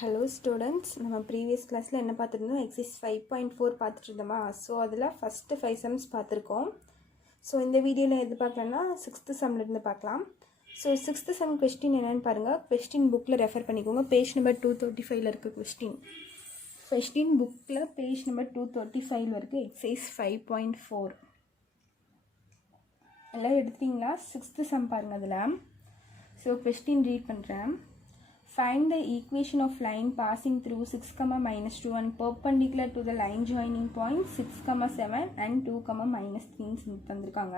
Hello students, நம்ம previous கிளாஸில் என்ன பார்த்துருந்தோம்? எக்ஸைஸ் 5.4 பார்த்துட்டு இருந்தோமா? ஸோ அதில் ஃபஸ்ட்டு 5 சம்ஸ் பார்த்துருக்கோம். ஸோ இந்த வீடியோவில் எது பார்க்கலாம்னா 6th சம்லேருந்து பார்க்கலாம். ஸோ 6th சம் கொஸ்டின் என்னென்னு பாருங்கள். கொஸ்டின் புக்கில் ரெஃபர் பண்ணிக்கோங்க. பேஜ் நம்பர் 235 இருக்குது கொஸ்டின் புக்கில் பேஜ் நம்பர் 235 இருக்குது. எக்ஸைஸ் 5.4 எல்லாம் எடுத்தீங்களா? 6th சம் பாருங்கள் அதில். ஸோ கொஸ்டின் ரீட் பண்ணுறேன். Find the equation of line passing through 6, -2 and perpendicular to the line joining point 6, 7 and 2, -3 தந்திருக்காங்க.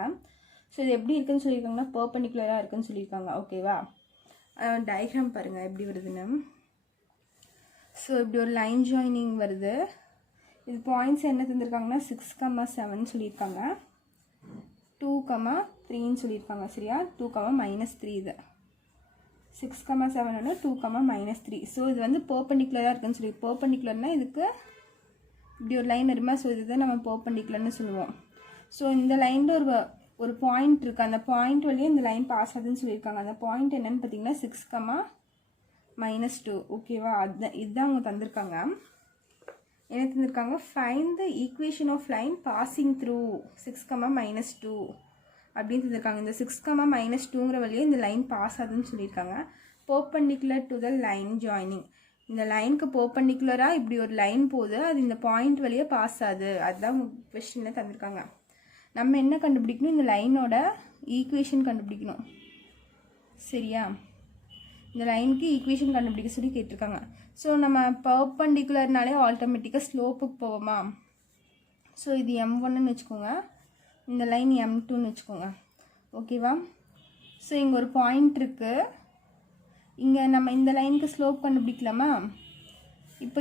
ஸோ இது எப்படி இருக்குன்னு சொல்லியிருக்காங்கன்னா பர்பண்டிகுலராக இருக்குன்னு சொல்லியிருக்காங்க. ஓகேவா? டயக்ராம் பாருங்கள் எப்படி வருதுன்னு. ஸோ இப்படி ஒரு லைன் ஜாயினிங் வருது. இது பாயிண்ட்ஸ் என்ன தந்திருக்காங்கன்னா 6, 7 சொல்லியிருக்காங்க, 2, 3 சொல்லியிருக்காங்க. சரியா? 2, -3 இது 6, 7 2, -3. ஸோ இது வந்து பர்பண்டிகுலராக இருக்குன்னு சொல்லி, பர்பண்டிகுலர்னால் இதுக்கு இப்படி ஒரு லைன் வருமா? ஸோ இதுதான் நம்ம பர்பண்டிகுலர்னு சொல்லுவோம். ஸோ இந்த லைனில் ஒரு பாயிண்ட் இருக்குது. அந்த பாயிண்ட் வழியே இந்த லைன் பாஸ் ஆகுதுன்னு சொல்லியிருக்காங்க. அந்த பாயிண்ட் என்னன்னு பார்த்தீங்கன்னா 6, -2. ஓகேவா? இதுதான் அவங்க தந்திருக்காங்க. என்ன தந்திருக்காங்க? Find the equation of line passing through 6, -2 அப்படின்னு தந்திருக்காங்க. இந்த 6, -2ங்கிற வழியே இந்த லைன் பாஸ் ஆகுதுன்னு சொல்லியிருக்காங்க. Perpendicular to the line joining, இந்த லைனுக்கு பர்பண்டிகுலராக இப்படி ஒரு லைன் போகுது, அது இந்த பாயிண்ட் வழியே பாஸ் ஆகுது. அதுதான் கொஸ்டினில் தந்திருக்காங்க. நம்ம என்ன கண்டுபிடிக்கணும்? இந்த லைனோட ஈக்குவேஷன் கண்டுபிடிக்கணும். சரியா? இந்த லைனுக்கு ஈக்குவேஷன் கண்டுபிடிக்க சொல்லி கேட்டிருக்காங்க. ஸோ நம்ம பர்பண்டிகுலர்னாலே ஆட்டோமேட்டிக்காக ஸ்லோப்புக்கு போவோமா? ஸோ இது M1ன்னு வச்சுக்கோங்க, இந்த லைன் M2ன்னு வச்சுக்கோங்க. ஓகேவா? ஸோ இங்கே ஒரு பாயிண்ட் இருக்குது. இங்கே நம்ம இந்த லைனுக்கு ஸ்லோப் கண்டுபிடிக்கலாமா? இப்போ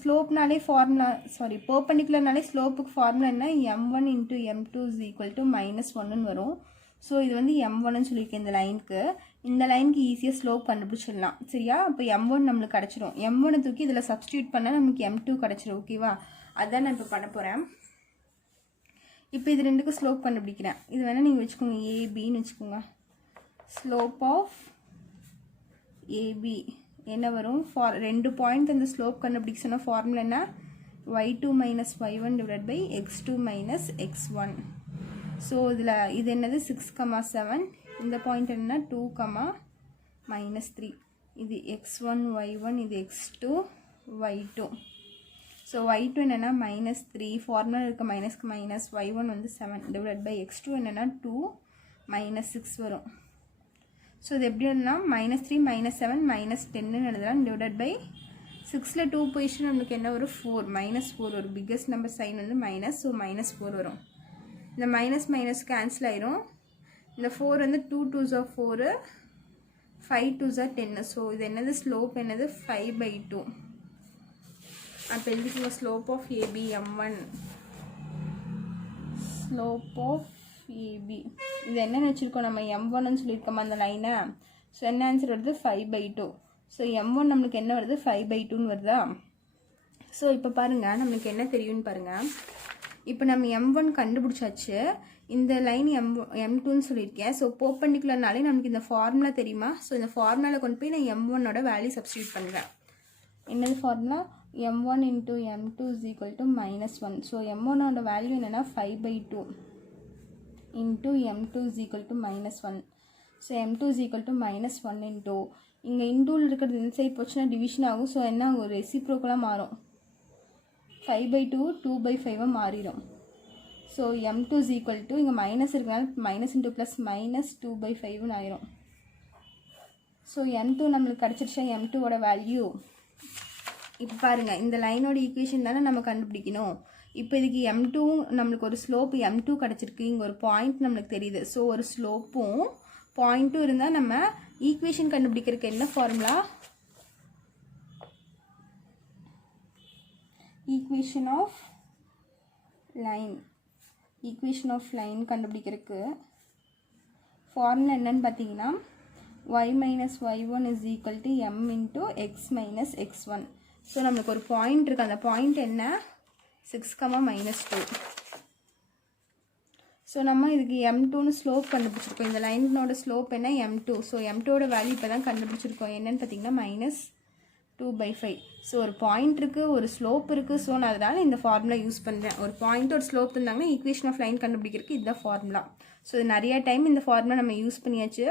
ஸ்லோப்னாலே ஃபார்முலா, பர்பண்டிகுலர்னாலே ஸ்லோப்புக்கு ஃபார்முலா என்ன? M1 × M2 = -1ன்னு வரும். ஸோ இது வந்து M1ன்னு சொல்லியிருக்கேன் இந்த லைனுக்கு. இந்த லைனுக்கு ஈஸியாக ஸ்லோப் கண்டுபிடிச்சிடலாம். சரியா? இப்போ M1 நம்மளுக்கு கிடச்சிரும். M1 தூக்கி இதில் சப்ஸ்டியூட் பண்ணால் நமக்கு M2 கிடச்சிரும். ஓகேவா? அதுதான் நான் இப்போ பண்ண போகிறேன். இப்போ இது ரெண்டுக்கும் ஸ்லோப் கண்டுபிடிக்கிறேன். இது வேணால் நீங்கள் வச்சுக்கோங்க, ஏபின்னு வச்சுக்கோங்க. ஸ்லோப் ஆஃப் ஏபி என்ன வரும்? ரெண்டு பாயிண்ட் அந்த ஸ்லோப் கண்டுபிடிக்க சொன்ன ஃபார்முலா என்ன? y2 - y1 / x2 - x1. So இதில் இது என்னது? 6, 7. இந்த பாயிண்ட் என்னன்னா 2, -3. இது x1 y1, இது x2 y2. ஸோ y2 என்னென்னா -3, ஃபார்முலா இருக்க மைனஸ்க்கு மைனஸ், y1 வந்து 7 / x2 என்னென்னா 2, -6 வரும். ஸோ இது எப்படி எழுதலாம்? -3, -7, -10ன்னு எழுதலாம். /6ல் 2 பொசிஷன் நம்மளுக்கு என்ன வரும்? 4, -4 ஒரு பிக்கஸ்ட் நம்பர் சைன் வந்து மைனஸ். ஸோ -4 வரும். இந்த மைனஸ் கேன்சல் ஆயிரும். இந்த 4 வந்து 2 2s are 4, 5 2s are 10. So இது என்னது? ஸ்லோப் என்னது? 5/2. அப்போ எழுதிக்கோங்க. Slope of AB M1. Slope of AB இது என்னென்னு வச்சுருக்கோம்? நம்ம M1ன்னு சொல்லியிருக்கோமா அந்த லைனை? ஸோ என்ன ஆன்சர் வருது? 5/2. ஸோ M1 நம்மளுக்கு என்ன வருது? 5/2ன்னு வருதா? ஸோ இப்போ பாருங்கள், நம்மளுக்கு என்ன தெரியும்னு பாருங்கள். இப்போ நம்ம M1 கண்டுபிடிச்சாச்சு. இந்த லைன் M2ன்னு சொல்லியிருக்கேன். ஸோ பர்பண்டிகுலர்னாலே நமக்கு இந்த ஃபார்முலா தெரியுமா? ஸோ இந்த ஃபார்முலாவில் கொண்டு போய் நான் M1ஓட வேல்யூ சப்ஸ்டியூட் பண்ணுறேன். என்னது formula? M1 × M2 = -1. So M1ஓட value என்னென்னா 5/2 × M2 = -1. ஸோ M2 = -1 இங்கே இன்டூவில் இருக்கிறது இந்த சைட் போச்சுன்னா டிவிஷன் ஆகும். ஸோ என்ன ஆகும்? ரெசிப்ரோக்கலாக மாறும். 5/2 2/5 மாறிடும். ஸோ M2 இங்கே மைனஸ் இருக்கிறனால -× +, -2/5ன்னு ஆயிரும். ஸோ M2 நம்மளுக்கு கிடச்சிருச்சா? M2ஓட வேல்யூ இப்போ பாருங்கள், இந்த லைனோட ஈக்குவேஷன் தானே நம்ம கண்டுபிடிக்கணும். இப்போ இதுக்கு M2 நம்மளுக்கு ஒரு ஸ்லோப் M2 கிடச்சிருக்கு. இங்கே ஒரு பாயிண்ட் நம்மளுக்கு தெரியுது. ஸோ ஒரு ஸ்லோப்பும் பாயிண்ட்டும் இருந்தால் நம்ம ஈக்குவேஷன் கண்டுபிடிக்கிறதுக்கு என்ன ஃபார்முலா? ஈக்குவேஷன் ஆஃப் லைன் கண்டுபிடிக்கிறதுக்கு ஃபார்முலா என்னன்னு பார்த்தீங்கன்னா y - y1 = m × x - x1. So நம்மளுக்கு ஒரு பாயிண்ட் இருக்குது. அந்த பாயிண்ட் என்ன? 6, -2. ஸோ நம்ம இதுக்கு M2ன்னு ஸ்லோப் கண்டுபிடிச்சிருக்கோம். இந்த லைனோட ஸ்லோப் என்ன? M2. ஸோ M2ஓட வேல்யூ இப்போ தான் கண்டுபிடிச்சிருக்கோம். என்னென்னு பார்த்தீங்கன்னா 2/5. ஸோ ஒரு பாயிண்ட் இருக்குது, ஒரு ஸ்லோப் இருக்குது. ஸோ நான் அதனால் இந்த ஃபார்முலா யூஸ் பண்ணுறேன். ஒரு பாயிண்ட் ஒரு ஸ்லோப் இருந்தாங்கன்னா ஈக்குவேஷன் ஆஃப் லைன் கண்டுபிடிக்கிறதுக்கு இதுதான் ஃபார்முலா. ஸோ இது நிறைய டைம் இந்த ஃபார்முலா நம்ம யூஸ் பண்ணியாச்சு.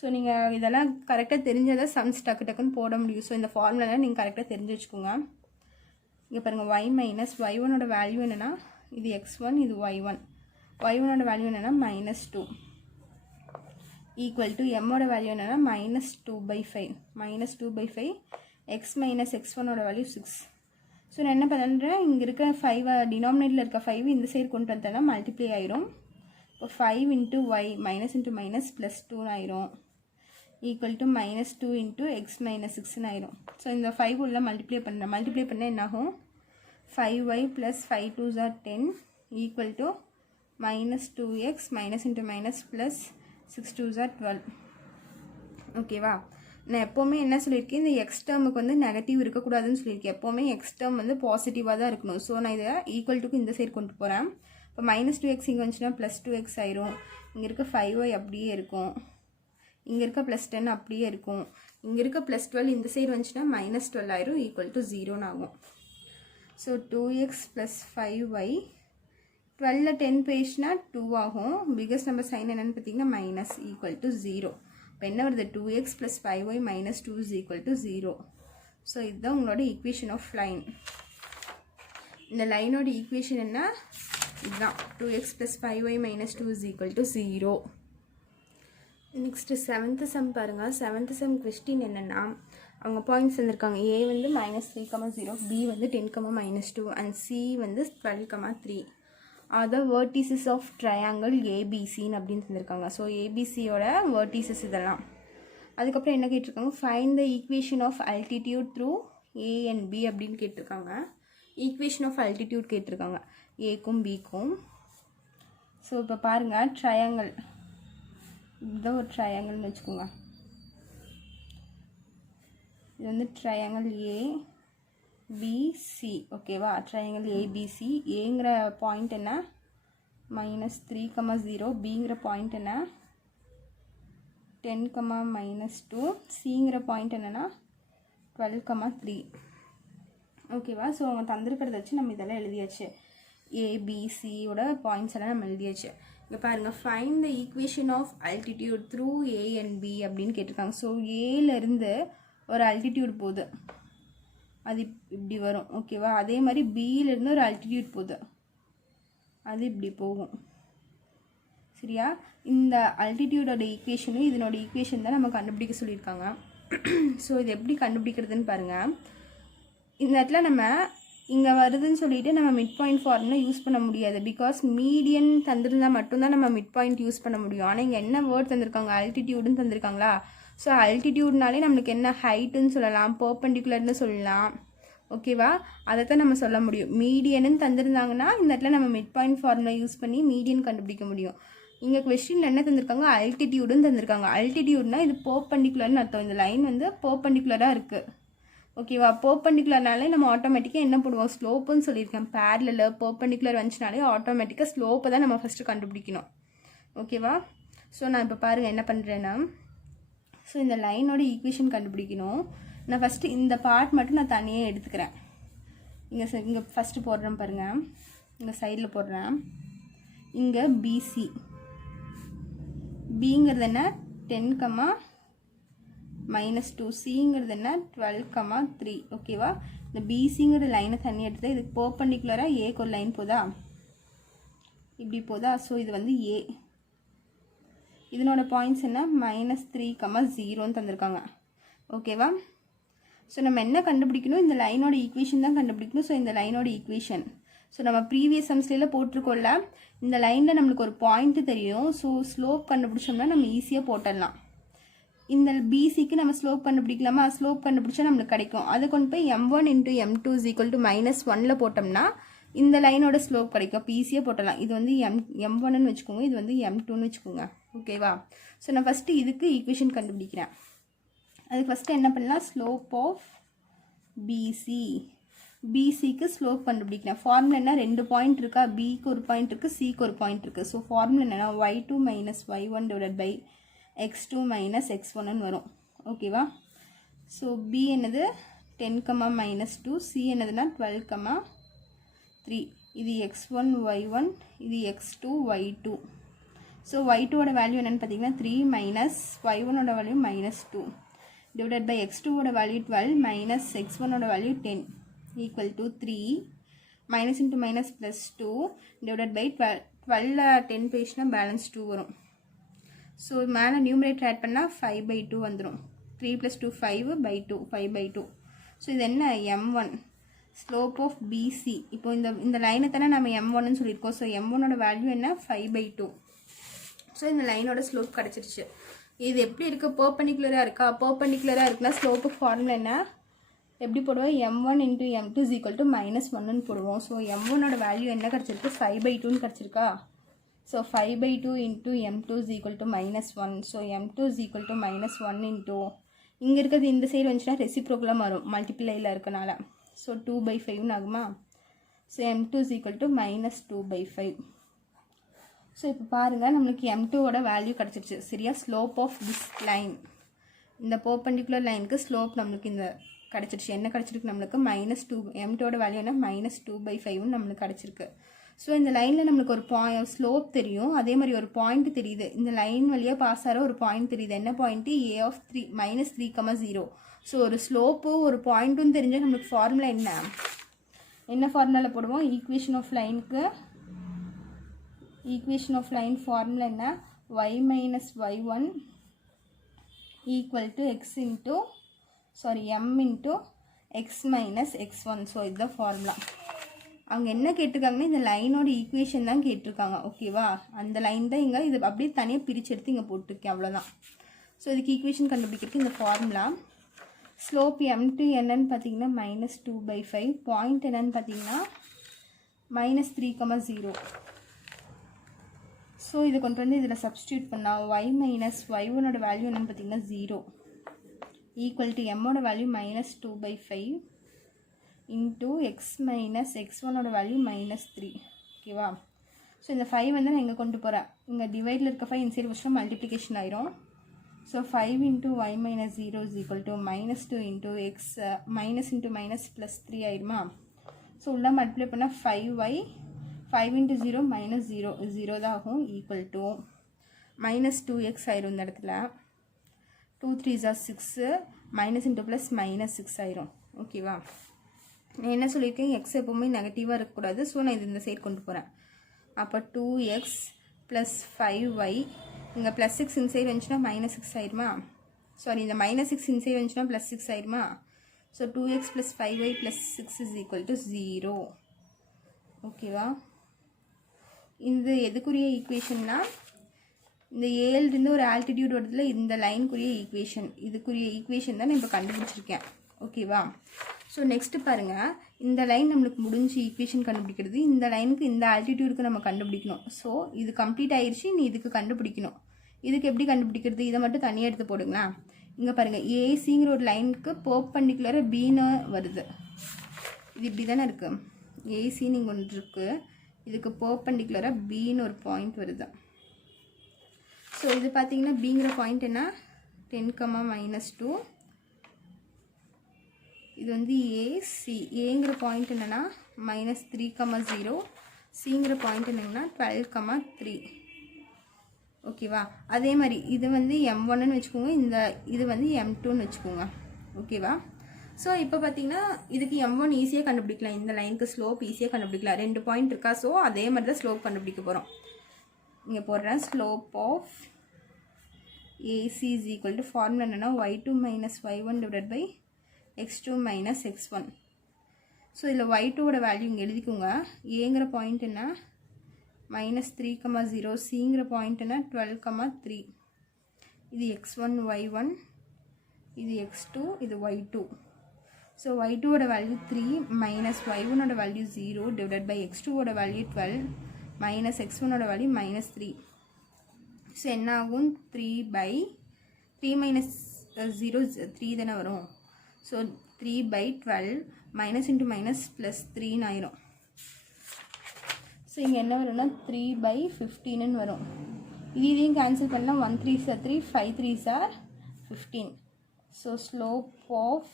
ஸோ நீங்கள் இதெல்லாம் கரெக்டாக தெரிஞ்சதை சம்ஸ் டக்குன்னு போட முடியும். ஸோ இந்த ஃபார்முலாலாம் நீங்கள் கரெக்டாக தெரிஞ்சு வச்சுக்கோங்க. இங்கே பாருங்கள், y மைனஸ் y1ஓட வேல்யூ என்னென்னா இது x1, இது y1. y1ஓட வேல்யூ என்னென்னா -2 ஈக்குவல் டு mோட வேல்யூ என்னென்னா -2/5. -2/5 x மைனஸ் x1ஓட வேல்யூ 6. ஸோ நான் என்ன பண்ணுறேன், இங்கே இருக்க 5 டினாமினேட்டில் இருக்க 5 இந்த சைடு கொண்டு வந்தேன்னா மல்டிப்ளை ஆயிரும். இப்போ 5 into y minus into minus plus 2 ஆயிரும் equal to -2 into x minus 6 ஆயிரும். ஸோ இந்த 5 உள்ள மல்டிப்ளை பண்ணால் என்னாகும், 5y plus 5 2s are 10 equal to -2x minus into minus plus 6 2s are 12. ஓகேவா? நான் எப்போவுமே என்ன சொல்லியிருக்கேன், இந்த எக்ஸ் டேர்முக்கு வந்து நெகட்டிவ் இருக்கக்கூடாதுன்னு சொல்லியிருக்கேன். எப்போவுமே எக்ஸ் டேர்ம் வந்து பாசிட்டிவாக தான் இருக்கணும். ஸோ நான் இதை ஈக்குவல் டுக்கு இந்த சைடு கொண்டு போகிறேன். இப்போ -2x இங்கே வந்துச்சுன்னா +2x ஆயிரும். இங்கே இருக்க 5y அப்படியே இருக்கும், இங்கே இருக்க +10 அப்படியே இருக்கும், இங்கே இருக்க +12 இந்த சைடு வந்துச்சுன்னா -12 ஆயிரும் ஈக்குவல் டு 0 ஆகும். ஸோ 2x ப்ளஸ் 5y 12ல் 10 பேஜ்னா 2 ஆகும். பிகஸ்ட் நம்பர் சைன் என்னென்னு பார்த்தீங்கன்னா மைனஸ் ஈக்குவல் டு 0. இப்போ என்ன வருது, 2x plus 5y minus 2 is equal to 0. So இதுதான் உங்களோட ஈக்குவேஷன் ஆஃப் லைன். இந்த லைனோட ஈக்குவேஷன் என்ன, இதுதான் 2x plus 5y minus 2 is equal to 0. Next 7th sum பாருங்கள். 7th சம் கொஸ்டின் என்னென்னா, அவங்க பாயிண்ட்ஸ் வந்திருக்காங்க. A வந்து -3,0, B வந்து 10,-2 அண்ட் C வந்து 12,3. the vertices of triangle ABCன்னு அப்படின்னு தந்திருக்காங்க. ஸோ ஏபிசியோட vertices இதெல்லாம். அதுக்கப்புறம் என்ன கேட்டிருக்காங்க, find the equation of altitude through A and B அப்படின்னு கேட்டிருக்காங்க. ஈக்குவேஷன் ஆஃப் altitude கேட்டிருக்காங்க ஏக்கும் பிக்கும். ஸோ இப்போ பாருங்கள், ட்ரையாங்கிள் இதுதான் ஒரு ட்ரையாங்கிள்னு வச்சுக்கோங்க. இது வந்து ட்ரையாங்கிள் ABC. ஓகேவா? Triangle ABC. ஏங்கிற பாயிண்ட் என்ன -3,0, பிங்கிற பாயிண்ட் என்ன 10,-2, சிங்கிற பாயிண்ட் என்னென்னா 12,3. ஓகேவா? ஸோ அவங்க தந்திருக்கிறத வச்சு நம்ம இதெல்லாம் எழுதியாச்சு. ஏபிசியோட பாயிண்ட்ஸ் எல்லாம் நம்ம எழுதியாச்சு. இங்கே பாருங்கள், find the equation of altitude through A and B அப்படின்னு கேட்டிருக்காங்க. ஸோ ஏலேருந்து ஒரு altitude போகுது, அது இப்படி வரும். ஓகேவா? அதே மாதிரி பியிலேருந்து ஒரு altitude போகுது, அது இப்படி போகும். சரியா? இந்த altitudeோட ஈக்குவேஷனும் இதனோட ஈக்குவேஷன் தான் நம்ம கண்டுபிடிக்க சொல்லியிருக்காங்க. ஸோ இது எப்படி கண்டுபிடிக்கிறதுன்னு பாருங்கள். இந்த இடத்துல நம்ம இங்கே வருதுன்னு சொல்லிட்டு நம்ம மிட் பாயிண்ட் ஃபார்முலா யூஸ் பண்ண முடியாது. பிகாஸ் மீடியன் தந்திருந்தால் மட்டும்தான் நம்ம மிட் பாயிண்ட் யூஸ் பண்ண முடியும். ஆனால் இங்கே என்ன வேர்ட் தந்திருக்காங்க, altitudeன்னு தந்திருக்காங்களா. ஸோ altitudeனாலே நம்மளுக்கு என்ன ஹைட்டுன்னு சொல்லலாம், பர்பெண்டிகுலர்னு சொல்லலாம். ஓகேவா? அதை தான் நம்ம சொல்ல முடியும். மீடியன்னு தந்திருந்தாங்கன்னா இந்த இடத்துல நம்ம மிட் பாயிண்ட் ஃபார்முலா யூஸ் பண்ணி மீடியன் கண்டுபிடிக்க முடியும். இங்கே கொஸ்டினில் என்ன தந்திருக்காங்க, altitudeன்னு தந்திருக்காங்க. altitudeனா இது பர்பெண்டிகுலர்னு அர்த்தம். இந்த லைன் வந்து பர்பெண்டிகுலராக இருக்குது. ஓகேவா? பர்பெண்டிகுலர்னாலே நம்ம ஆட்டோமேட்டிக்காக என்ன பண்ணுவோம், ஸ்லோப்புன்னு சொல்லியிருக்கேன். பேரலல் பர்பெண்டிகுலர் வந்துச்சுனாலே ஆட்டோமேட்டிக்காக ஸ்லோப்பை தான் நம்ம ஃபஸ்ட்டு கண்டுபிடிக்கணும். ஓகேவா? ஸோ நான் இப்போ பாருங்கள் என்ன பண்ணுறேன்னா, ஸோ இந்த லைனோட ஈக்குவேஷன் கண்டுபிடிக்கணும். நான் ஃபஸ்ட்டு இந்த பார்ட் மட்டும் நான் தனியாக எடுத்துக்கிறேன். இங்கே ஃபஸ்ட்டு போடுறேன் பாருங்கள், இங்கே சைடில் போடுறேன். இங்கே பிசி, பிங்கிறது என்ன 10,-2, சிங்கிறது என்ன 12,3. ஓகேவா? இந்த பிசிங்கிற லைனை தனியாக எடுத்து இதுக்கு பர்பெண்டிகுலராக ஏக்கு ஒரு லைன் போதா, இப்படி போதா. ஸோ இது வந்து ஏ. இதனோட பாயிண்ட்ஸ் என்ன -3,0ன்னு தந்திருக்காங்க. ஓகேவா? ஸோ நம்ம என்ன கண்டுபிடிக்கணும், இந்த லைனோட ஈக்குவேஷன் தான் கண்டுபிடிக்கணும். ஸோ இந்த லைனோட ஈக்குவேஷன் ஸோ நம்ம ப்ரீவியஸ் சம்ஸ்லாம் போட்டிருக்கோம்ல, இந்த லைனில் நம்மளுக்கு ஒரு பாயிண்ட்டு தெரியும். ஸோ ஸ்லோப் கண்டுபிடிச்சோம்னா நம்ம ஈஸியாக போட்டுடலாம். இந்த பிசிக்கு நம்ம ஸ்லோப் கண்டுபிடிக்கலாமா, ஸ்லோப் கண்டுபிடிச்சா நம்மளுக்கு கிடைக்கும். அதை கொண்டு போய் m1 × m2 = -1ல் போட்டோம்னா இந்த லைனோட ஸ்லோப் கிடைக்கும். அப்போ ஈஸியாக போட்டலாம். இது வந்து m1ன்னு வச்சுக்கோங்க, இது வந்து m2ன்னு வச்சுக்கோங்க. ஓகேவா? ஸோ நான் ஃபஸ்ட்டு இதுக்கு ஈக்குவேஷன் கண்டுபிடிக்கிறேன். அதுக்கு ஃபஸ்ட்டு என்ன பண்ணலாம், ஸ்லோப் ஆஃப் பிசி, பிசிக்கு ஸ்லோப் கண்டுபிடிக்கிறேன். ஃபார்முலா என்ன, 2 பாயிண்ட் இருக்கா, பிக்கு ஒரு பாயிண்ட் இருக்குது, சிக்கு ஒரு பாயிண்ட் இருக்குது. ஸோ ஃபார்முலா என்னென்னா y2 - y1 / x2 - x1ன்னு வரும். ஓகேவா? ஸோ பி என்னது 10, -2. C என்னதுன்னா 12, 3. இது x1, y1, இது x2, y2. ஸோ y2 ஓட வேல்யூ என்னென்னு பார்த்தீங்கன்னா 3 மைனஸ் y1 ஓட வேல்யூ -2 டிவைடட் பை x2 ஓட வேல்யூ 12 மைனஸ் x1 ஓட value 10 equal to 3 minus into minus plus 2 divided by 12 10 பேஜ்னா பேலன்ஸ் 2 வரும். ஸோ மேலே நியூமரேட்டர் ஆட் பண்ணால் 5/2 வந்துடும். 3 + 2 5/2 5/2. ஸோ இது என்ன m1 ஸ்லோப் ஆஃப் பிசி. இப்போ இந்த லைனை தானே நம்ம m1ன்னு சொல்லியிருக்கோம். ஸோ m1ஓட வேல்யூ என்ன 5/2. ஸோ இந்த லைனோட ஸ்லோப் கிடச்சிருச்சு. இது எப்படி இருக்குது? பர்பெண்டிகுலராக இருக்கா? பர்பெண்டிகுலராக இருக்குன்னா ஸ்லோப்புக்கு ஃபார்முலா என்ன? எப்படி போடுவோம்? m1 × m2 = -1ன்னு போடுவோம். ஸோ m1ஓட வேல்யூ என்ன கிடச்சிருக்கு? 5/2ன்னு கிடச்சிருக்கா? So 5/2 × m2 = -1. So m2 = -1 into இங்கே இருக்கிறது இந்த சைடு வந்துச்சுன்னா ரெசிப்ரோக்கலாக மாறும் மல்டிப்ளையில் இருக்கனால. ஸோ 2/5ன்னு ஆகுமா? So m2 = -2/5. ஸோ இப்போ பாருங்கள், நம்மளுக்கு m2ஓட வேல்யூ கிடச்சிருச்சு. சரியா? ஸ்லோப் ஆஃப் திஸ் லைன், இந்த பர்பெண்டிகுலர் லைனுக்கு ஸ்லோப் நம்மளுக்கு இந்த கிடச்சிருச்சு. என்ன கிடச்சிருக்கு நம்மளுக்கு? -2. m2ஓட வேல்யூ என்ன? -2/5ன்னு நம்மளுக்கு கிடச்சிருக்கு. ஸோ இந்த லைனில் நம்மளுக்கு ஒரு ஸ்லோப் தெரியும், அதே மாதிரி ஒரு பாயிண்ட் தெரியுது. இந்த லைன் வழியாக பாஸ் ஆகிற ஒரு பாயிண்ட் தெரியுது. என்ன பாயிண்ட்டு? a of 3 -3, 0. ஸோ ஒரு ஸ்லோப்பு ஒரு பாயிண்ட்டும் தெரிஞ்சால் நம்மளுக்கு ஃபார்முலா என்ன ஃபார்முலாவில் போடுவோம்? ஈக்குவேஷன் ஆஃப் லைன் ஃபார்முலா என்ன? y - y1 = x into m into x minus x1. So இதுதான் ஃபார்முலா. அவங்க என்ன கேட்டிருக்காங்கன்னா இந்த லைனோட ஈக்குவேஷன் தான் கேட்டிருக்காங்க. ஓகேவா? அந்த லைன் தான் இங்கே இது அப்படியே தனியாக பிரித்து எடுத்து இங்கே போட்டிருக்கேன். அவ்வளோதான். ஸோ இதுக்கு ஈக்குவேஷன் கண்டுபிடிக்கிறதுக்கு இந்த ஃபார்முலா. ஸ்லோப் m2 என்னன்னு பார்த்தீங்கன்னா -2/5. பாயிண்ட் என்னன்னு பார்த்தீங்கன்னா -3, 0. ஸோ இதை கொண்டு வந்து இதில் சப்ஸ்டியூட் பண்ணால் y - y1ஓட வேல்யூ என்னென்னு பார்த்தீங்கன்னா 0 ஈக்குவல் டு m ஓட வேல்யூ -2/5 இன்ட்டு x - x1ஓட வேல்யூ -3. ஓகேவா? ஸோ இந்த 5 வந்து நான் இங்கே கொண்டு போகிறேன். இங்கே டிவைடில் இருக்க 5 இன்சைடு வச்சுனா மல்டிப்ளிகேஷன் ஆயிரும். ஸோ 5 × y - 0 = -2 இன்ட்டு x -(-) ஆயிருமா? ஸோ உள்ள மல்டிப்ளை பண்ணால் 5y 5 × 0 -0 0 தான் ஆகும். ஈக்குவல் டு -2x ஆயிரும். இந்த இடத்துல 2 3s are 6 minus into plus -6 ஆயிரும். ஓகேவா? நான் என்ன சொல்லியிருக்கேன்? எக்ஸ் எப்போவுமே நெகட்டிவாக இருக்கக்கூடாது. ஸோ நான் இது இந்த சைடு கொண்டு போகிறேன். அப்போ 2x + 5y இங்கே +6 இன்சைடு வந்துச்சுன்னா -6 ஆயிருமா? சாரி, இந்த -6 இன்சைடு வந்துச்சுன்னா +6 ஆயிருமா? So 2x + 5y + 6 = 0. ஓகேவா? இது எதுக்குரிய ஈக்குவேஷன்னா இந்த ஏழுலேருந்து ஒரு ஆல்டிடியூட் வருதுல, இந்த லைனுக்குரிய ஈக்குவேஷன், இதுக்குரிய ஈக்குவேஷன் தான் நான் இப்போ கண்டுபிடிச்சிருக்கேன். ஓகேவா? ஸோ நெக்ஸ்ட்டு பாருங்கள், இந்த லைன் நம்மளுக்கு முடிஞ்சு ஈக்குவேஷன் கண்டுபிடிக்கிறது. இந்த லைனுக்கு இந்த ஆல்டிடியூடுக்கு நம்ம கண்டுபிடிக்கணும். ஸோ இது கம்ப்ளீட் ஆயிடுச்சு. நீ இதுக்கு கண்டுபிடிக்கணும். இதுக்கு எப்படி கண்டுபிடிக்கிறது? இதை மட்டும் தனியாக எடுத்து போடுங்களா. இங்கே பாருங்கள், ஏசிங்கிற ஒரு லைனுக்கு பர்பெண்டிகுலராக பின்னு வருது. இது இப்படி தானே இருக்குது. ஏசின்னு இங்கே ஒன்று இருக்குது. இதுக்கு பர்பெண்டிகுலராக பின்னு ஒரு பாயிண்ட் வருது. ஸோ இது பார்த்தீங்கன்னா பிங்கிற பாயிண்ட் என்ன? 10, -2. இது வந்து ஏசி. ஏங்கிற பாயிண்ட் என்னென்னா -3, 0. சிங்கிற பாயிண்ட் என்னங்கன்னா 12, 3. ஓகேவா? அதே மாதிரி இது வந்து m1ன்னு வச்சுக்கோங்க. இது வந்து m2ன்னு வச்சுக்கோங்க. ஓகேவா? ஸோ இப்போ பார்த்தீங்கன்னா இதுக்கு m1 ஈஸியாக கண்டுபிடிக்கலாம். இந்த லைனுக்கு ஸ்லோப் ஈஸியாக கண்டுபிடிக்கலாம். 2 பாயிண்ட் இருக்கா? ஸோ அதே மாதிரி தான் ஸ்லோப் கண்டுபிடிக்க போகிறோம். இங்கே போடுறேன். ஸ்லோப் ஆஃப் AC = ஃபார்முலா என்னென்னா y2 - y1 / x2 - x1. So இதில் y2ஓட வேல்யூ இங்கே எழுதிக்கோங்க. ஏங்கிற பாயிண்ட் என்ன? -3, 0. சிங்கிற பாயிண்ட் என்ன? 12, 3. இது x1 y1, இது x2, இது y2. ஸோ y2ஓட வேல்யூ 3 -y1ஓட வேல்யூ 0 டிவைடட் பை x2ஓட வேல்யூ 12 -x1ஓட வேல்யூ -3. ஸோ என்ன ஆகும்? 3 - 0 3 தானே வரும். ஸோ 3/12 -(-) + 3 ஸோ இங்கே என்ன வரும்னா 3/15 வரும். இதையும் கேன்சல் பண்ணால் 1 3s are 3, 5 3s are 15. So slope of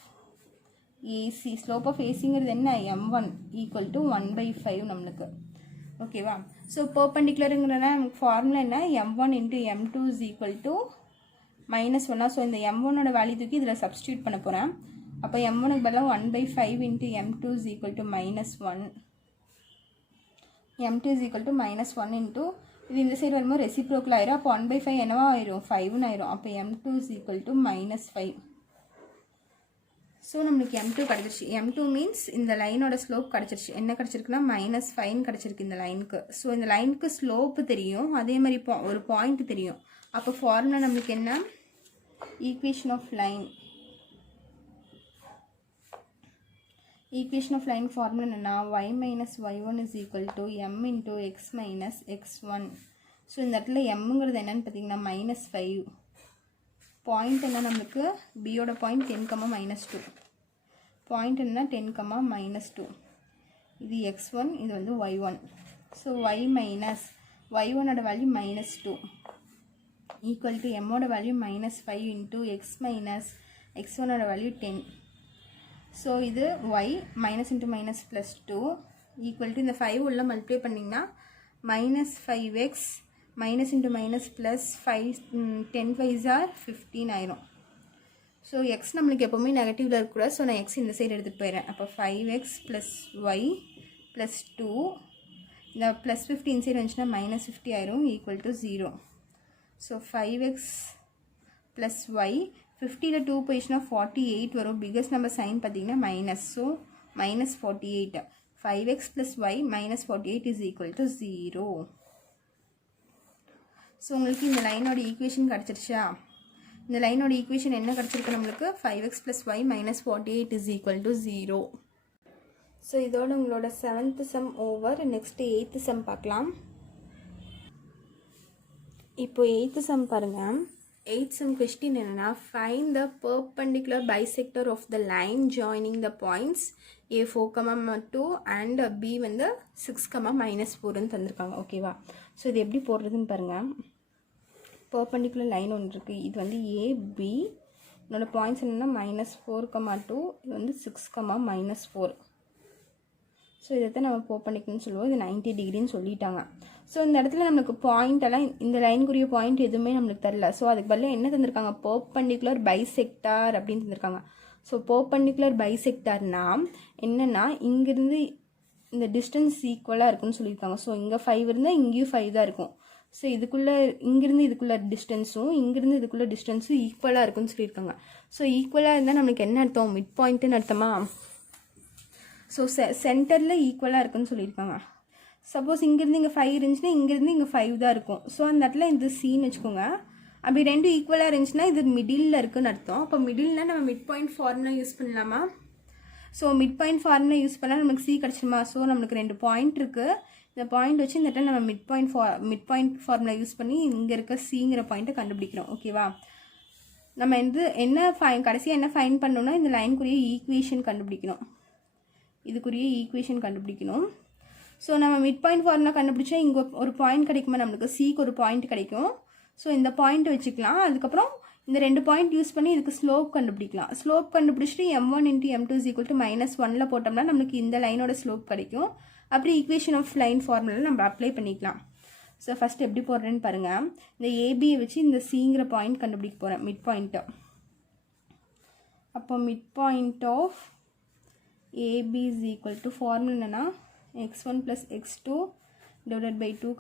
AC slope of ஏசிங்கிறது என்ன m1 ஈக்குவல் டு 1/5 நம்மளுக்கு ஓகேவா. ஸோ பர்பண்டிகுலருங்கிறனா நமக்கு ஃபார்முலா என்ன m1 into m2 is equal to -1. So இந்த m1ஓட வேல்யூ தூக்கி இதில் சப்ஸ்டியூட் பண்ண போகிறேன். அப்போ m1க்கு பதிலாக 1/5 into m2 is equal to -1. m2 is equal to -1 into இது இந்த சைடு வரும்போது ரெசிப்ரோக்கல் ஆயிரும். அப்போ 1/5 என்னவா ஆயிரும் 5ன்னு ஆயிரும். அப்போ m2 is equal to -5. So நம்மளுக்கு m2 கிடச்சிருச்சு. m2 மீன்ஸ் இந்த லைனோட ஸ்லோப் கிடச்சிருச்சு. என்ன கிடச்சிருக்குன்னா -5 கிடச்சிருக்கு இந்த லைனுக்கு. ஸோ இந்த லைனுக்கு ஸ்லோப்பு தெரியும், அதே மாதிரி ஒரு பாயிண்ட் தெரியும். அப்போ ஃபார்முலா நம்மளுக்கு என்ன ஈக்குவேஷன் ஆஃப் லைன் ஃபார்முலா என்னென்னா y minus y1 is equal to m into x minus x1. So இந்த இடத்துல mங்கிறது என்னன்னு பார்த்தீங்கன்னா -5. பாயிண்ட் என்ன நம்மளுக்கு பியோட பாயிண்ட் 10, -2. பாயிண்ட் என்ன 10, -2. இது x1, இது வந்து y1. ஸோ y minus y1ஓட வேல்யூ -2 ஈக்குவல் டு mோட வேல்யூ -5 இன்ட்டு x minus x1ஓட வேல்யூ 10. ஸோ இது y minus into minus plus 2 equal to இந்த 5 உள்ள மல்டிப்ளை பண்ணிங்கன்னா -5x minus into minus plus 5 10 5s are 15 ஆயிரும். ஸோ எக்ஸ் நம்மளுக்கு எப்போவுமே நெகட்டிவில் இருக்கக்கூடாது. ஸோ நான் எக்ஸ் இந்த சைடு எடுத்துகிட்டு போயிடுறேன். அப்போ 5x ப்ளஸ் y ப்ளஸ் 2 இந்த ப்ளஸ் 15 சைடு வந்துச்சுன்னா -50 ஆயிரும் equal to 0. So 5x plus y 50ல் 2 போயிடுச்சுன்னா 48 வரும். பிகஸ்ட் நம்பர் சைன் பார்த்தீங்கன்னா minus. So -48. 5x plus y -48 is equal to 0. So உங்களுக்கு இந்த லைனோட ஈக்குவேஷன் கிடச்சிருச்சா? இந்த லைனோட ஈக்குவேஷன் என்ன கிடச்சிருக்கு நம்மளுக்கு 5x plus y -48 is equal to 0. So இதோட உங்களோட 7th some over. Next 8th some பார்க்கலாம். இப்போ 8th சம் பாருங்கள். 8th sum question என்னன்னா find the perpendicular bisector of the line joining the points a4, 2 and b வந்து 6, -4ன்னு தந்திருக்காங்க. ஓகேவா. So இது எப்படி போடுறதுன்னு பாருங்கள். perpendicular லைன் ஒன்று இருக்குது. இது வந்து ab, என்னோட பாயிண்ட்ஸ் என்னென்னா -4, 2, இது வந்து 6, -4. ஸோ இதை நம்ம perpendicularன்னு சொல்லுவோம். இது 90 டிகிரின்னு சொல்லிட்டாங்க. ஸோ இந்த இடத்துல நம்மளுக்கு பாயிண்டெல்லாம் இந்த லைனுக்குரிய பாயிண்ட் எதுவுமே நம்மளுக்கு தரல. ஸோ அதுக்கு பதிலாக என்ன தந்திருக்காங்க perpendicular bisector அப்படின்னு தந்திருக்காங்க. ஸோ perpendicular bisectorனா என்னென்னா இங்கேருந்து இந்த டிஸ்டன்ஸ் ஈக்குவலாக இருக்குன்னு சொல்லியிருக்காங்க. ஸோ இங்கே 5 இருந்தால் இங்கேயும் 5 தான் இருக்கும். ஸோ இதுக்குள்ளே இங்கேருந்து இதுக்குள்ளே டிஸ்டன்ஸும் இங்கேருந்து இதுக்குள்ளே டிஸ்டன்ஸும் ஈக்குவலாக இருக்குன்னு சொல்லியிருக்காங்க. ஸோ ஈக்குவலாக இருந்தால் நம்மளுக்கு என்ன அர்த்தம் மிட் பாயிண்ட்டுன்னு அர்த்தமா. ஸோ சென்டரில் ஈக்குவலாக இருக்குன்னு சொல்லியிருக்காங்க. சப்போஸ் இங்கேருந்து இங்கே 5 இருந்துச்சுன்னா இங்கேருந்து இங்கே 5 தான் இருக்கும். ஸோ அந்த இடத்துல இந்த சீன்னு வச்சுக்கோங்க. அப்படி ரெண்டும் ஈக்குவலாக இருந்துச்சுன்னா இது மிடில் இருக்குன்னு அர்த்தம். அப்போ மிடில்னால் நம்ம மிட் பாயிண்ட் ஃபார்முலா யூஸ் பண்ணலாமா? So mid point formula use பண்ணால் நமக்கு சி கிடச்சிருமா? ஸோ நம்மளுக்கு 2 பாயிண்ட் இருக்குது. இந்த பாயிண்ட் வச்சு இந்த இடத்துல நம்ம மிட் பாயிண்ட் ஃபார்முலா யூஸ் பண்ணி இங்கே இருக்க சிங்கிற பாயிண்ட்டை கண்டுபிடிக்கிறோம். ஓகேவா. நம்ம வந்து கடைசியாக என்ன ஃபைன் பண்ணணும்னா இந்த லைனுக்குரிய ஈக்குவேஷன் கண்டுபிடிக்கணும். இதுக்குரிய ஈக்குவேஷன் கண்டுபிடிக்கணும். ஸோ நம்ம மிட் பாயிண்ட் ஃபார்முலா கண்டுபிடிச்சா இங்கே ஒரு பாயிண்ட் கிடைக்குமா நம்மளுக்கு? சிக்கு ஒரு பாயிண்ட் கிடைக்கும். ஸோ இந்த பாயிண்ட் வச்சுக்கலாம். அதுக்கப்புறம் இந்த 2 பாயிண்ட் யூஸ் பண்ணி இதுக்கு ஸ்லோப் கண்டுபிடிக்கலாம். ஸ்லோப் கண்டுபிடிச்சிட்டு m1 × m2 = -1ல் போட்டோம்னா நம்மளுக்கு இந்த லைனோட ஸ்லோப் கிடைக்கும். அப்படி ஈக்குவேஷன் ஆஃப் லைன் ஃபார்முலா நம்ம அப்ளை பண்ணிக்கலாம். ஸோ ஃபஸ்ட் எப்படி போடுறேன்னு பாருங்கள். இந்த ஏபியை வச்சு இந்த சிங்கிற பாயிண்ட் கண்டுபிடிக்க போகிறேன் மிட் பாயிண்ட்டை. அப்போ mid point of AB is equal to formula என்னன்னா x1 plus x2 divided by 2,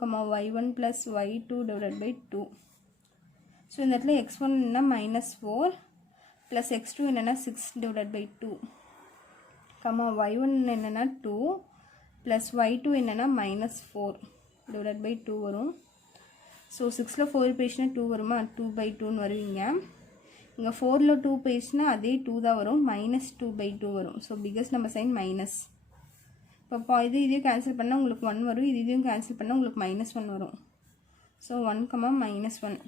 y1 plus y2 divided by 2. So இந்த இடத்துல x1 என்னன்னா -4 plus x2 என்னன்னா 6 divided by 2, y1 என்னன்னா 2 plus y2 என்னன்னா -4 divided by 2 வரும். ஸோ 6ல் 4 போயிடுச்சுன்னா 2 வருமா? 2/2ன்னு வருவீங்க. இங்கே 4ல் 2 போயிடுச்சுன்னா அதே 2 தான் வரும். -2/2 வரும். So biggest number sign minus. இப்போ இதையும் கேன்சல் பண்ணால் உங்களுக்கு 1 வரும். இதையும் கேன்சல் பண்ணால் உங்களுக்கு -1 வரும். ஸோ 1, -1.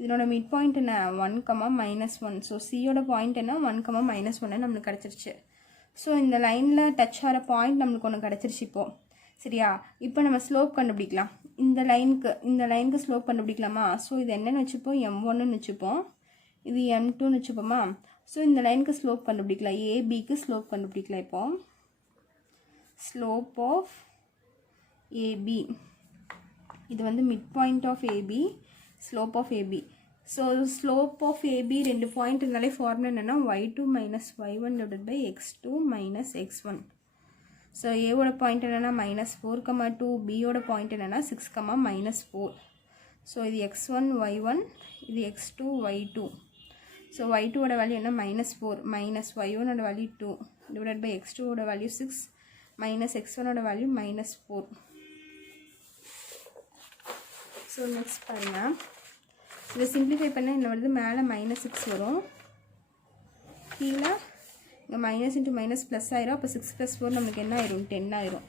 இதனோட மிட் பாயிண்ட் என்ன 1, -1. ஸோ சியோட பாயிண்ட் என்ன 1, -1 நம்மளுக்கு கிடச்சிருச்சு. ஸோ இந்த லைனில் டச் ஆகிற பாயிண்ட் நம்மளுக்கு ஒன்று கிடச்சிருச்சு இப்போது. சரியா. இப்போ நம்ம ஸ்லோப் கண்டுபிடிக்கலாம். இந்த லைனுக்கு ஸ்லோப் கண்டுபிடிக்கலாமா? ஸோ இது என்னென்னு வச்சுப்போம் m1ன்னு வச்சுப்போம். இது m2ன்னு வச்சுப்போமா? ஸோ இந்த லைனுக்கு ஸ்லோப் கண்டுபிடிக்கலாம், ஏபிக்கு ஸ்லோப் கண்டுபிடிக்கலாம். இப்போ ஸ்லோப் ஆஃப் ஏபி, இது வந்து mid point of AB, slope of AB. So slope of AB 2 point இருந்தாலே ஃபார்முலா என்னென்னா y2 minus y1 divided by x2 minus x1. So ஏவோட பாயிண்ட் என்னென்னா -4, 2, பியோட பாயிண்ட் என்னென்னா 6, -4. ஸோ இது x1 y1, இது x2 y2. ஸோ y2ஓட வேல்யூ என்ன -4, மைனஸ் y1ஓட வேல்யூ 2 டிவைடட் பை x2ஓட வேல்யூ 6 மைனஸ் x1ஓட வேல்யூ -4. ஸோ நெக்ஸ்ட் பாருங்கள், இதை சிம்பிளிஃபை பண்ணால் என்ன வருது, மேலே -6 வரும், கீழே இங்கே மைனஸ் இன்ட்டு மைனஸ் ப்ளஸ் ஆயிரும். அப்போ 6 + 4 நம்மளுக்கு என்ன ஆயிரும், 10 ஆயிரும்.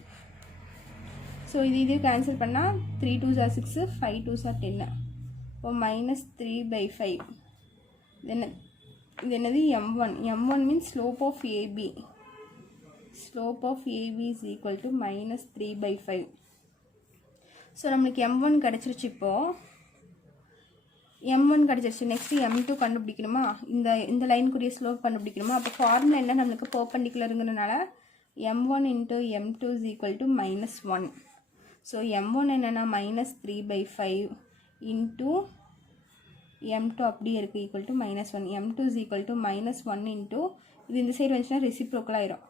ஸோ இது கேன்சல் பண்ணால் 3 2s are 6, 5 2s are 10. இப்போ -3/5. இது என்னது, m1. m1 means slope of AB. Slope of AB is equal to -3/5. So நம்மளுக்கு m1 கிடச்சிருச்சு. இப்போது m1 கிடச்சிருச்சு. நெக்ஸ்ட்டு m2 கண்டுபிடிக்கணுமா, இந்த லைனுக்குரிய ஸ்லோப் கண்டுபிடிக்கணுமா. அப்போ ஃபார்முலா என்ன, நம்மளுக்கு பர்பெண்டிகுலருங்கிறதுனால m1 × m2 is equal to -1. So m1 என்னென்னா -3/5 இன்ட்டு m2 அப்படியே இருக்குது equal to -1. m2 is equal to -1 into இது இந்த சைடு வந்துச்சுன்னா ரெசிப்ரோக்கல் ஆயிரும்.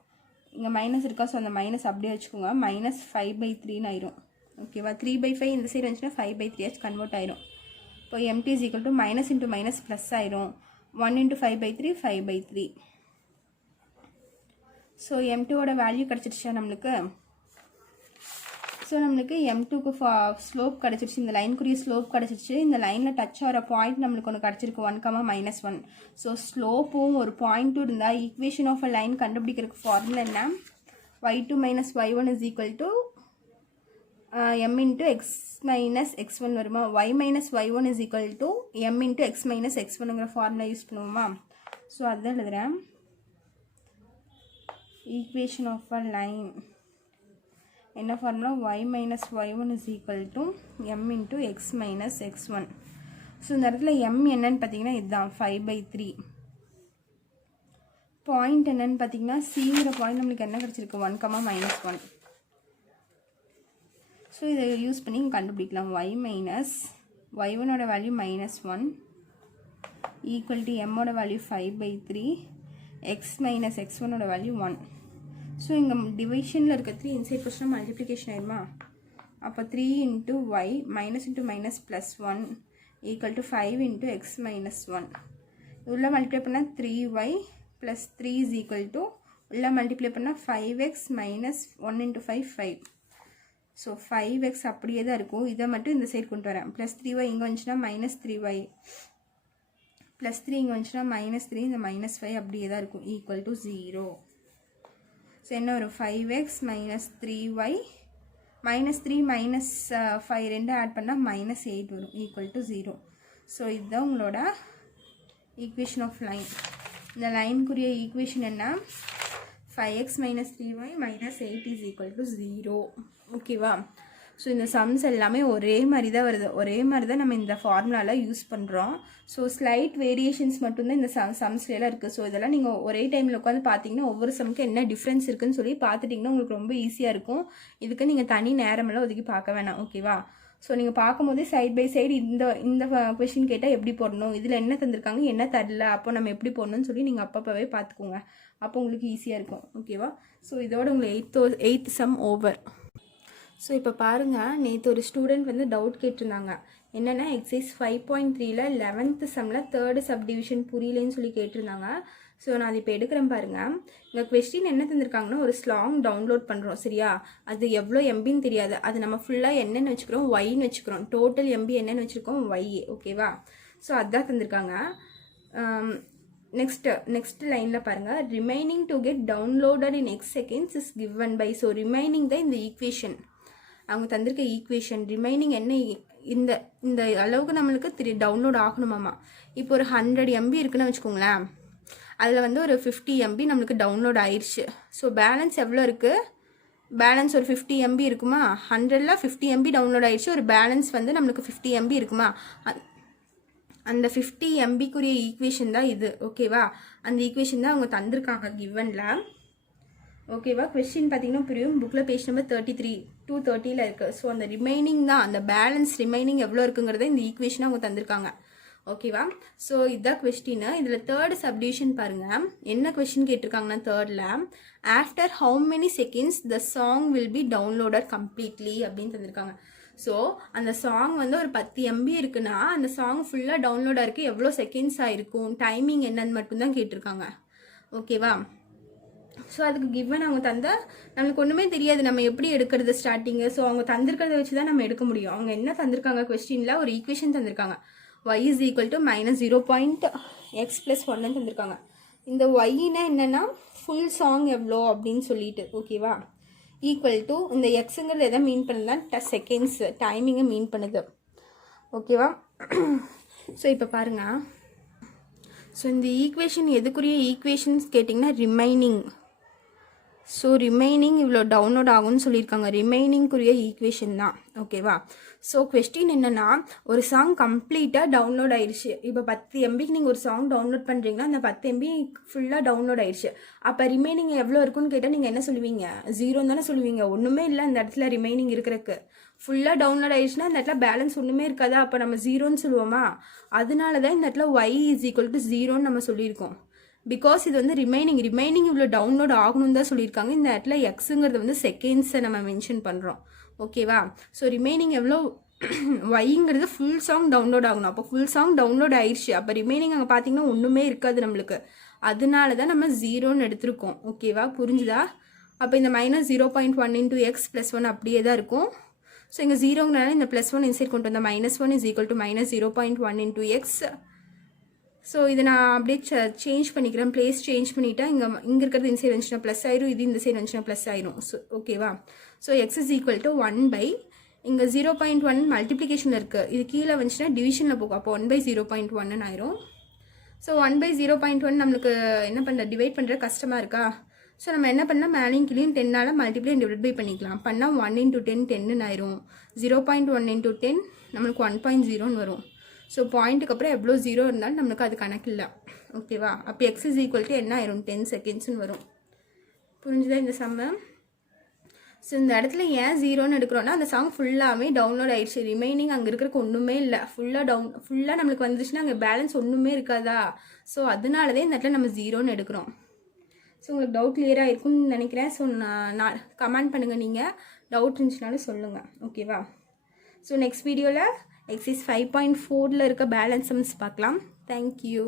இங்கே மைனஸ் இருக்கா, ஸோ அந்த மைனஸ் அப்படியே வச்சுக்கோங்க, -5/3 ஆயிரும். ஓகேவா, 3/5 இந்த சைடு வந்துச்சுன்னா 5/3 கன்வெர்ட் ஆயிரும். இப்போ m2 is equal to minus into minus plus ஆயிரும், 1 × 5/3 5/3. ஸோ m2ஓட வேல்யூ கிடச்சிருச்சா நம்மளுக்கு. ஸோ நம்மளுக்கு m2க்கு ஸ்லோப் கிடச்சிருச்சு, இந்த லைனுக்குரிய ஸ்லோப் கிடச்சிருச்சு. இந்த லைனில் டச் ஆகிற பாயிண்ட் நம்மளுக்கு ஒன்று கிடச்சிருக்கு, 1, -1. ஸோ ஸ்லோப்பும் ஒரு பாயிண்ட்டும் இருந்தால் ஈக்குவேஷன் ஆஃப் அ லைன் கண்டுபிடிக்கிறதுக்கு ஃபார்முலா என்ன, y2 minus y1 is equal to m × x minus x1 வருமா. y minus y1 is equal to m × x minus x1ங்கிற ஃபார்முலா யூஸ் பண்ணுவோமா. ஸோ அதுதான் எழுதுகிறேன், ஈக்குவேஷன் ஆஃப் அ லைன் என்ன formula, y minus y1 is equal to m × x minus x1. So இந்த இடத்துல m என்னன்னு பார்த்தீங்கன்னா இதுதான் 5/3. பாயிண்ட் என்னன்னு பார்த்தீங்கன்னா சிங்கிற பாயிண்ட் நம்மளுக்கு என்ன கிடச்சிருக்கு, 1, -1. ஸோ இதை யூஸ் பண்ணி கண்டுபிடிக்கலாம், y மைனஸ் y1ஓட வேல்யூ -1 ஈக்குவல் டு m ஓட வேல்யூ 5/3, x மைனஸ் x1ஓட வேல்யூ 1. ஸோ இங்கே டிவிஷனில் இருக்க 3 இன்சைட் போச்சுன்னா மல்டிப்ளிகேஷன் ஆயிருமா. அப்போ 3 × y minus into minus plus 1 equal to 5 × x minus 1. உள்ளே மல்டிப்ளை பண்ணால் 3y plus 3 is equal to உள்ளே மல்டிப்ளை பண்ணால் 5x மைனஸ் 1 × 5 5. ஸோ 5x அப்படியே தான் இருக்கும், இதை மட்டும் இந்த சைடு கொண்டு வரேன். ப்ளஸ் 3y இங்கே வந்துச்சுன்னா -3y, ப்ளஸ் 3 இங்கே வந்துச்சுன்னா -3, இந்த -5 அப்படியே தான் இருக்கும், ஈக்குவல் டு 0. ஸோ என்ன வரும், 5x மைனஸ் 3y -3 -5 ரெண்டு ஆட் பண்ணால் -8 வரும், ஈக்குவல் டு 0. ஸோ இதுதான் உங்களோட ஈக்குவேஷன் ஆஃப் லைன். இந்த லைனுக்குரிய ஈக்குவேஷன் என்ன, 5x minus 3y minus 8 is equal to 0. ஓகேவா. ஸோ இந்த சம்ஸ் எல்லாமே ஒரே மாதிரி தான் வருது, ஒரே மாதிரி தான் நம்ம இந்த ஃபார்முலாவில் யூஸ் பண்ணுறோம். ஸோ ஸ்லைட் வேரியேஷன்ஸ் மட்டும்தான் இந்த சம்ஸ்லாம் இருக்குது. ஸோ இதெல்லாம் நீங்கள் ஒரே டைமில் உட்காந்து பார்த்தீங்கன்னா ஒவ்வொரு சம்க்கு என்ன டிஃப்ரென்ஸ் இருக்குன்னு சொல்லி பார்த்துட்டிங்கன்னா உங்களுக்கு ரொம்ப ஈஸியாக இருக்கும். இதுக்கு நீங்கள் தனி நேரமெல்லாம் ஒதுக்கி பார்க்க வேணாம். ஓகேவா. ஸோ நீங்கள் பார்க்கும்போதே சைட் பை சைடு இந்த கொஷின் கேட்டால் எப்படி போடணும், இதில் என்ன தந்திருக்காங்க என்ன தரல, அப்போ நம்ம எப்படி போடணும்னு சொல்லி நீங்கள் அப்பப்போவே பார்த்துக்கோங்க, அப்போ உங்களுக்கு ஈஸியாக இருக்கும். ஓகேவா. ஸோ இதோட உங்களுக்கு 8th சம் ஓவர். ஸோ இப்போ பாருங்கள், நேற்று ஒரு ஸ்டூடெண்ட் வந்து டவுட் கேட்டிருந்தாங்க. என்னென்னா எக்ஸசைஸ் 5.3ல் 11th சம்மில் 3rd சப்டிவிஷன் புரியலேன்னு சொல்லி கேட்டிருந்தாங்க. ஸோ நான் அது இப்போ எடுக்கிறேன் பாருங்கள். இங்கே கொஸ்டின் என்ன தந்திருக்காங்கன்னா ஒரு ஸ்லாங் டவுன்லோட் பண்ணுறோம் சரியா. அது எவ்வளோ எம்பின்னு தெரியாது, அது நம்ம ஃபுல்லாக என்னென்னு வச்சுக்கிறோம் ஒய்ன்னு வச்சுக்கிறோம். டோட்டல் எம்பி என்னென்னு வச்சுருக்கோம் ஒய்ஏ. ஓகேவா. ஸோ அதுதான் தந்திருக்காங்க. நெக்ஸ்ட் லைனில் பாருங்கள், remaining to get downloaded in x seconds is given by. So remaining தான் இந்த ஈக்குவேஷன், அவங்க தந்திருக்க ஈக்குவேஷன். ரிமைனிங் என்ன, இந்த அளவுக்கு நம்மளுக்கு டவுன்லோட் ஆகணுமாமா. இப்போ ஒரு 100 MB இருக்குன்னு வச்சுக்கோங்களேன், அதில் வந்து ஒரு 50 MB நம்மளுக்கு டவுன்லோட் ஆயிடுச்சு. ஸோ பேலன்ஸ் எவ்வளோ இருக்குது, பேலன்ஸ் ஒரு 50 MB இருக்குமா. 100ல் 50 MB டவுன்லோட் ஆயிடுச்சு, ஒரு பேலன்ஸ் வந்து நம்மளுக்கு 50 MB இருக்குமா. அந்த 50 MBக்குரிய ஈக்குவேஷன் தான் இது. ஓகேவா, அந்த ஈக்குவேஷன் தான் அவங்க தந்திருக்காங்க கிவனில். ஓகேவா, கொஸ்டின் பார்த்தீங்கன்னா புரியும். புக்கில் பேஜ் நம்பர் 33 230 இருக்குது. ஸோ அந்த ரிமைனிங் தான், அந்த பேலன்ஸ் ரிமைனிங் எவ்வளோ இருக்குங்கிறத இந்த ஈக்குவேஷனை அவங்க தந்திருக்காங்க. ஓகேவா, ஸோ இதுதான் கொஸ்டின். இதில் தேர்டு சப்டிவிஷன் பாருங்கள். என்ன கொஸ்டின் கேட்டிருக்காங்கன்னா தேர்டில், after how many seconds the song will be downloaded completely அப்படின்னு தந்திருக்காங்க. ஸோ அந்த சாங் வந்து ஒரு 10 MB இருக்குன்னா அந்த சாங் ஃபுல்லாக டவுன்லோடாக இருக்குது எவ்வளோ செகண்ட்ஸ் ஆகிருக்கும், டைமிங் என்னன்னு மட்டும்தான் கேட்டிருக்காங்க. ஓகேவா, ஸோ அதுக்கு கிவன் அவங்க தந்தால் நம்மளுக்கு ஒன்றுமே தெரியாது, நம்ம எப்படி எடுக்கிறது ஸ்டார்டிங்கு. ஸோ அவங்க தந்திருக்கிறத வச்சு தான் நம்ம எடுக்க முடியும். அவங்க என்ன தந்திருக்காங்க கொஸ்டினில், ஒரு ஈக்குவேஷன் தந்திருக்காங்க. y is equal to -0.x + 1 தந்திருக்காங்க. இந்த yனா என்னென்னா ஃபுல் சாங் எவ்வளோ அப்படின்னு சொல்லிட்டு. ஓகேவா, ஈக்குவல் டு இந்த எக்ஸுங்கிறது எதை மீன் பண்ணுதுன்னா செகண்ட்ஸு, டைமிங்கை மீன் பண்ணுது. ஓகேவா, ஸோ இப்போ பாருங்கள். ஸோ இந்த ஈக்குவேஷன் எதுக்குரிய ஈக்குவேஷன்ஸ் கேட்டிங்கன்னா ரிமைனிங். ஸோ ரிமைனிங் இவ்வளோ டவுன்லோட் ஆகும்னு சொல்லியிருக்காங்க, ரிமைனிங்குரிய ஈக்குவேஷன் தான். ஓகேவா, ஸோ கொஸ்டின் என்னென்னா ஒரு சாங் கம்ப்ளீட்டாக டவுன்லோட் ஆயிடுச்சு. இப்போ 10 MBக்கு நீங்கள் ஒரு சாங் டவுன்லோட் பண்ணுறீங்கன்னா அந்த 10 MB ஃபுல்லாக டவுன்லோட் ஆயிடுச்சு. அப்போ ரிமைனிங் எவ்வளோ இருக்குன்னு கேட்டால் நீங்கள் என்ன சொல்லுவீங்க, 0 தானே சொல்லுவீங்க. ஒன்றுமே இல்லை அந்த இடத்துல ரிமைனிங் இருக்கிறதுக்கு. ஃபுல்லாக டவுன்லோட் ஆயிடுச்சுன்னா இந்த இடத்துல பேலன்ஸ் ஒன்றுமே இருக்காதா, அப்போ நம்ம 0ன்னு சொல்லுவோமா. அதனால தான் இந்த இடத்துல y is equal to 0ன்னு நம்ம சொல்லியிருக்கோம். பிகாஸ் இது வந்து ரிமைனிங் இவ்வளோ டவுன்லோட் ஆகணும்னு தான் சொல்லியிருக்காங்க. இந்த இடத்துல எக்ஸுங்கிறது வந்து செகண்ட்ஸை நம்ம மென்ஷன் பண்ணுறோம். ஓகேவா, ஸோ ரிமைனிங் எவ்வளோ ஒய்ங்கிறது ஃபுல் சாங் டவுன்லோட் ஆகணும். அப்போ ஃபுல் சாங் டவுன்லோட் ஆயிடுச்சு, அப்போ ரிமைனிங் அங்கே பார்த்தீங்கன்னா ஒன்றுமே இருக்காது நம்மளுக்கு. அதனால தான் நம்ம 0ன்னு எடுத்திருக்கோம். ஓகேவா, புரிஞ்சுதா. அப்போ இந்த -0.1 × x + 1 அப்படியே தான் இருக்கும். ஸோ இங்கே 0ங்கனால இந்த +1 இன்சைட் கொண்டு வந்தால் -1 is equal to -0.1 × x. So இதை நான் அப்படியே சேஞ்ச் பண்ணிக்கிறேன், பிளேஸ் சேஞ்ச் பண்ணிவிட்டா இங்கே இருக்கிறது இந்த சைடு வந்துச்சுன்னா ப்ளஸ் ஆயிரும், இது இந்த சைடு வந்துச்சுன்னா ப்ளஸ் ஆயிரும். ஸோ ஓகேவா, so x is equal to 1 இங்கே 0.1 மல்டிப்ளிகேஷனில் இருக்குது, இது கீழே வந்துச்சுன்னா டிவிஷனில் போகும். அப்போ 1/0.1 ஆயிரும். ஸோ 1/0.1 நம்மளுக்கு என்ன பண்ணுற, டிவைட் பண்ணுற கஷ்டமாக இருக்கா. ஸோ நம்ம என்ன பண்ணால் மேலேயும் கீழேயும் 10ஆல் மல்டிப்ளை டிவைட் பை பண்ணிக்கலாம். பண்ணால் 1 × 10 10ன்னு ஆயிரும். 0.1 × 10 நம்மளுக்கு 1.0ன்னு வரும். ஸோ பாயிண்ட்டுக்கு அப்புறம் எவ்வளோ 0 இருந்தாலும் நம்மளுக்கு அது கணக்கு இல்லை. ஓகேவா, அப்போ x is equal to என்ன ஆயிரும், 10 செகண்ட்ஸ்னு வரும். புரிஞ்சுதா இந்த சம்மு. ஸோ இந்த இடத்துல ஏன் 0ன்னு எடுக்கிறோன்னா அந்த சாங் ஃபுல்லாகவே டவுன்லோட் ஆயிடுச்சு, ரிமைனிங் அங்கே இருக்கிறதுக்கு ஒன்றுமே இல்லை. ஃபுல்லாக நம்மளுக்கு வந்துச்சுன்னா அங்கே பேலன்ஸ் ஒன்றுமே இருக்காதா. ஸோ அதனாலதே இந்த இடத்துல நம்ம 0ன்னு எடுக்கிறோம். ஸோ உங்களுக்கு டவுட் கிளியராக இருக்கும்னு நினைக்கிறேன். ஸோ நான் கமெண்ட் பண்ணுங்கள், நீங்கள் டவுட் இருந்துச்சுனாலும் சொல்லுங்கள். ஓகேவா, ஸோ நெக்ஸ்ட் வீடியோவில் எக்ஸைஸ் 5.4 இருக்க பேலன்ஸ் சம்ஸ் பார்க்கலாம். தேங்க்யூ.